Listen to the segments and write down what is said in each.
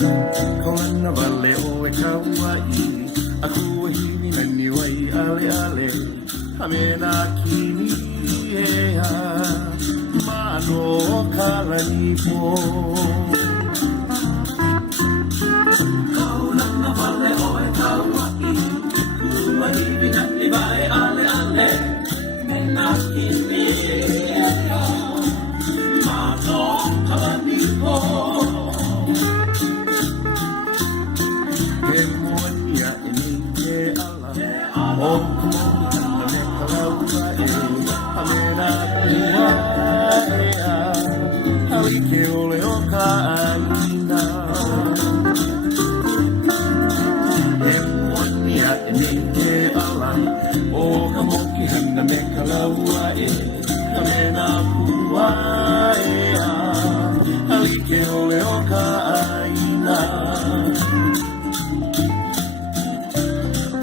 Kaulana wale o e kauai Aku e hini nani wai ale ale Hamena kini ea Mano o kalani po Kaulana wale o e kauai Aku e hini nani wai ale ale Hamena kini ea Mano o kalani po Om kumona me kalaua e Hamena kua ea Halike ole o ka aina E monia e ni ke ala O ka moki hana me kalaua e Hamena kua ea Halike ole o ka aina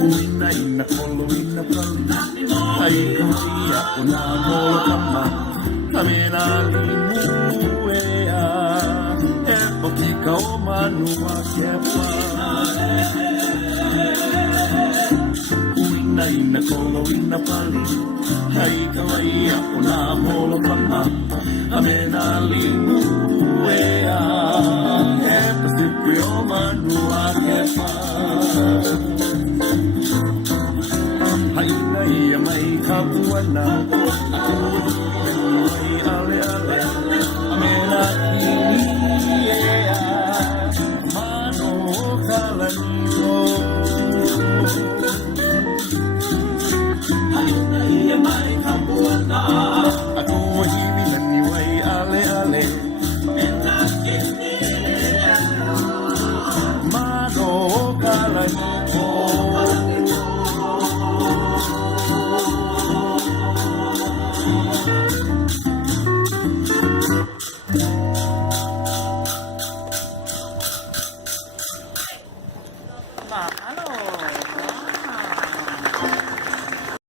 Uina ina kolo ina pali Ai kautia o nā molo kama Hamena limu ea E poki ka o manua ke wā Uina ina kolo ina pali Ai kautia o nā molo kama Hamena limu ea E poki o manua ke wā Haina ia mai ka puana Mai ale ale Amena kini ea Mano kalaniko Haina ia mai ka puana Ako hiwi nani wai ale ale Amena kini ea Mano kalaniko